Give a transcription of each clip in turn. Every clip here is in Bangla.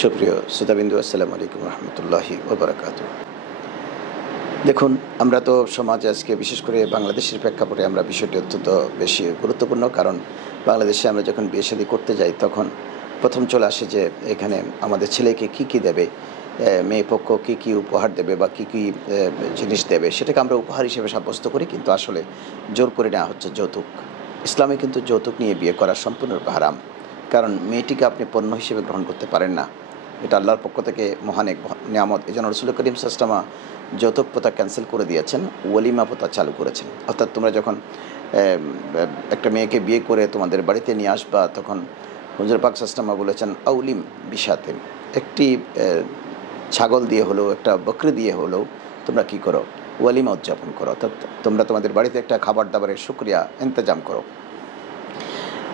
সুপ্রিয় শ্রোতাবিন্দু, আসসালামু আলাইকুম রহমতুল্লাহি ওবরাকাতু। দেখুন, আমরা তো সমাজে আজকে বিশেষ করে বাংলাদেশের প্রেক্ষাপটে আমরা বিষয়টি অত্যন্ত বেশি গুরুত্বপূর্ণ। কারণ বাংলাদেশে আমরা যখন বিয়ে শাদী করতে যাই তখন প্রথম চলে আসে যে এখানে আমাদের ছেলেকে কী কী দেবে, মেয়ে পক্ষ কী কী উপহার দেবে বা কী কী জিনিস দেবে, সেটাকে আমরা উপহার হিসেবে সাব্যস্ত করি, কিন্তু আসলে জোর করে নেওয়া হচ্ছে যৌতুক। ইসলামে কিন্তু যৌতুক নিয়ে বিয়ে করা সম্পূর্ণরূপে হারাম। কারণ মেয়েটিকে আপনি পণ্য হিসেবে গ্রহণ করতে পারেন না। এটা আল্লাহর পক্ষ থেকে মহান এক নিয়ামত। এই জন্য রসুল করিম সাল্লাল্লাহু যৌতুক প্রথা ক্যান্সেল করে দিয়েছেন, ওয়ালিমা প্রথা চালু করেছেন। অর্থাৎ তোমরা যখন একটা মেয়েকে বিয়ে করে তোমাদের বাড়িতে নিয়ে আসবা, তখন হুজুর পাক সাল্লাল্লাহু বলেছেন আউলিম বিশাতেন, একটি ছাগল দিয়ে হলেও, একটা বকরি দিয়ে হলেও তোমরা কী করো, ওয়ালিমা উদযাপন করো। অর্থাৎ তোমরা তোমাদের বাড়িতে একটা খাবার দাবারের শুকরিয়া ইন্তজাম করো।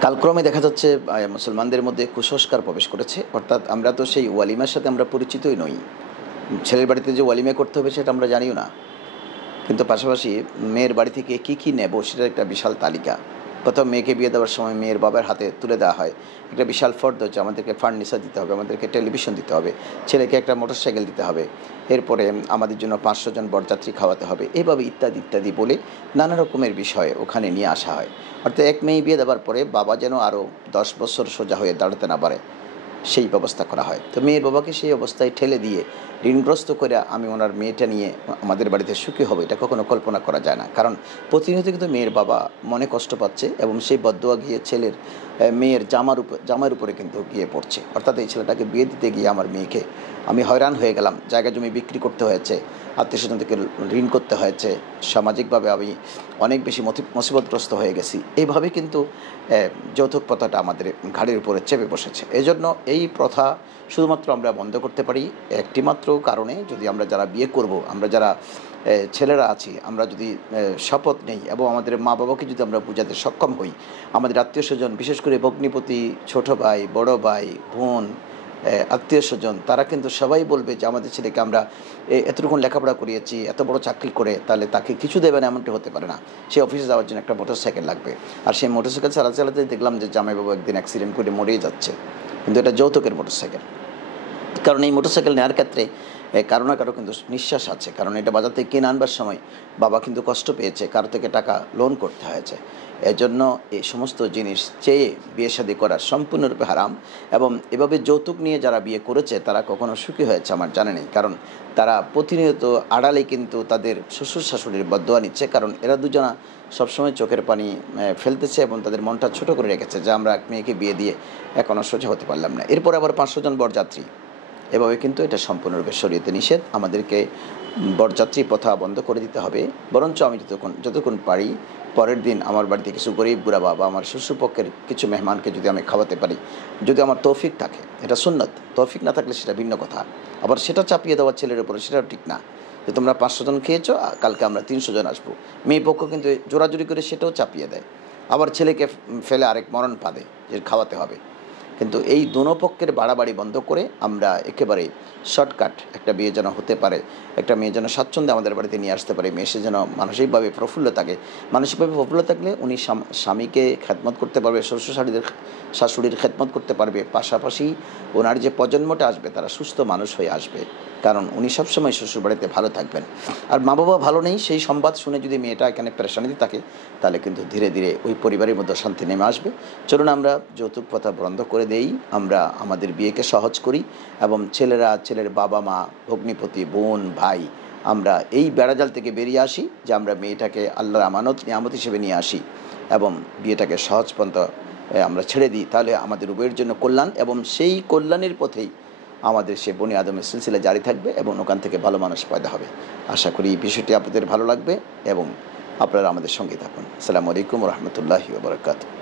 কালক্রমে দেখা যাচ্ছে মুসলমানদের মধ্যে কুসংস্কার প্রবেশ করেছে। অর্থাৎ আমরা তো সেই ওয়ালিমার সাথে আমরা পরিচিতই নই। ছেলের বাড়িতে যে ওয়ালিমা করতে হবে সেটা আমরা জানিও না। কিন্তু পাশাপাশি মেয়ের বাড়ি থেকে কী কী নেব সেটার একটা বিশাল তালিকা। প্রথম মেয়েকে বিয়ে দেওয়ার সময় মেয়ের বাবার হাতে তুলে দেওয়া হয় একটা বিশাল ফর্দ, হচ্ছে আমাদেরকে ফার্নিচার দিতে হবে, আমাদেরকে টেলিভিশন দিতে হবে, ছেলেকে একটা মোটরসাইকেল দিতে হবে, এরপরে আমাদের জন্য 500 জন বরযাত্রী খাওয়াতে হবে, এভাবে ইত্যাদি ইত্যাদি বলে নানা রকমের বিষয় ওখানে নিয়ে আসা হয়। অর্থাৎ এক মেয়ে বিয়ে দেওয়ার পরে বাবা যেন আরও 10 বছর সোজা হয়ে দাঁড়াতে না পারে, সেই ব্যবস্থা করা হয়। তো মেয়ের বাবাকে সেই অবস্থায় ঠেলে দিয়ে ঋণগ্রস্ত করে আমি ওনার মেয়েটা নিয়ে আমাদের বাড়িতে সুখী হবে, এটা কখনো কল্পনা করা যায় না। কারণ প্রতিনিয়ত কিন্তু মেয়ের বাবা মনে কষ্ট পাচ্ছে এবং সেই বদদোয়া গিয়ে ছেলের মেয়ের জামার উপরে কিন্তু গিয়ে পড়ছে। অর্থাৎ এই ছেলেটাকে বিয়ে দিতে গিয়ে আমার মেয়েকে আমি হয়রান হয়ে গেলাম, জায়গা জমি বিক্রি করতে হয়েছে, আত্মীয় স্বজন থেকে ঋণ করতে হয়েছে, সামাজিকভাবে আমি অনেক বেশি মুসিবতগ্রস্ত হয়ে গেছি। এইভাবে কিন্তু যৌতুক প্রথাটা আমাদের ঘাড়ের উপরে চেপে বসেছে। এজন্য এই প্রথা শুধুমাত্র আমরা বন্ধ করতে পারি একটিমাত্র কারণে, যদি আমরা যারা বিয়ে করব, আমরা যারা ছেলেরা আছি, আমরা যদি শপথ নেই এবং আমাদের মা বাবাকে যদি আমরা বোঝাতে সক্ষম হই, আমাদের আত্মীয় স্বজন, বিশেষ করে ভগ্নিপতি, ছোট ভাই, বড় ভাই, বোন, আত্মীয় স্বজন, তারা কিন্তু সবাই বলবে যে আমাদের ছেলেকে আমরা এতটুকুন লেখাপড়া করিয়েছি, এত বড় চাকরি করে, তাহলে তাকে কিছু দেবে না এমনটি হতে পারে না। সে অফিসে যাওয়ার জন্য একটা মোটরসাইকেল লাগবে, আর সেই মোটরসাইকেল চালাতে চালাতে দেখলাম যে জামাইবাবু একদিন অ্যাক্সিডেন্ট করে মরেই যাচ্ছে, কিন্তু এটা যৌতুকের মোটরসাইকেল। কারণ এই মোটরসাইকেল নেওয়ার ক্ষেত্রে কারো না কারো কিন্তু নিঃশ্বাস আছে। কারণ এটা বাজার থেকে কিনে আনবার সময় বাবা কিন্তু কষ্ট পেয়েছে, কারো থেকে টাকা লোন করতে হয়েছে। এজন্য এই সমস্ত জিনিস চেয়ে বিয়ে শাদী করা সম্পূর্ণরূপে হারাম। এবং এভাবে যৌতুক নিয়ে যারা বিয়ে করেছে তারা কখনো সুখী হয়েছে আমার জানা নেই। কারণ তারা প্রতিনিয়ত আড়ালে কিন্তু তাদের শ্বশুর শাশুড়ির বদদোয়া নিচ্ছে। কারণ এরা দুজনা সবসময় চোখের পানি ফেলতেছে এবং তাদের মনটা ছোটো করে রেখেছে যে আমরা এক মেয়েকে বিয়ে দিয়ে এখনও সোজা হতে পারলাম না। এরপর আবার 500 জন বরযাত্রী, এভাবে কিন্তু এটা সম্পূর্ণরূপে শরীয়তে নিষেধ। আমাদেরকে বরযাত্রী প্রথা বন্ধ করে দিতে হবে। বরঞ্চ আমি যতক্ষণ পারি পরের দিন আমার বাড়িতে কিছু গরিব বুড়া বা আমার শ্বশুরপক্ষের কিছু মেহমানকে যদি আমি খাওয়াতে পারি, যদি আমার তৌফিক থাকে, এটা সুন্নত। তৌফিক না থাকলে সেটা ভিন্ন কথা। আবার সেটা চাপিয়ে দেওয়া ছেলের উপরে, সেটাও ঠিক না যে তোমরা 500 জন খেয়েছো, কালকে আমরা 300 জন আসবো। মেয়ে পক্ষ কিন্তু জোরাজুরি করে সেটাও চাপিয়ে দেয়, আবার ছেলেকে ফেলে আরেক মরণ পাদে যে খাওয়াতে হবে। কিন্তু এই দোনো পক্ষের বাড়াবাড়ি বন্ধ করে আমরা একেবারে শর্টকাট একটা বিয়ে যেন হতে পারে, একটা মেয়ে যেন স্বাচ্ছন্দ্যে আমাদের বাড়িতে নিয়ে আসতে পারে, মেয়ে সে যেন মানসিকভাবে প্রফুল্ল থাকে। মানসিকভাবে প্রফুল্ল থাকলে উনি স্বামীকে খেদমত করতে পারবে, শাশুড়ির খেদমত করতে পারবে, পাশাপাশি ওনার যে প্রজন্মটা আসবে তারা সুস্থ মানুষ হয়ে আসবে। কারণ উনি সবসময় শ্বশুরবাড়িতে ভালো থাকবেন। আর মা বাবা ভালো নেই সেই সংবাদ শুনে যদি মেয়েটা এখানে পেরেশানিতে থাকে, তাহলে কিন্তু ধীরে ধীরে ওই পরিবারের মধ্যে শান্তি নেমে আসবে। চলুন আমরা যৌতুক প্রথা বন্ধ করে দেই, আমরা আমাদের বিয়েকে সহজ করি এবং ছেলের বাবা মা, ভগ্নিপতি, বোন, ভাই, আমরা এই বেড়াজাল থেকে বেরিয়ে আসি যে আমরা মেয়েটাকে আল্লাহর নিয়ামত হিসেবে নিয়ে আসি এবং বিয়েটাকে সহজ পন্থা আমরা ছেড়ে দিই। তাহলে আমাদের উভয়ের জন্য কল্যাণ, এবং সেই কল্যাণের পথেই আমাদের সে বনি আদমের সিলসিলা জারি থাকবে এবং ওখান থেকে ভালো মানুষ পয়দা হবে। আশা করি এই বিষয়টি আপনাদের ভালো লাগবে এবং আপনারা আমাদের সঙ্গে থাকুন। আসসালামু আলাইকুম রহমতুল্লাহি ওয়া বারাকাতুহু।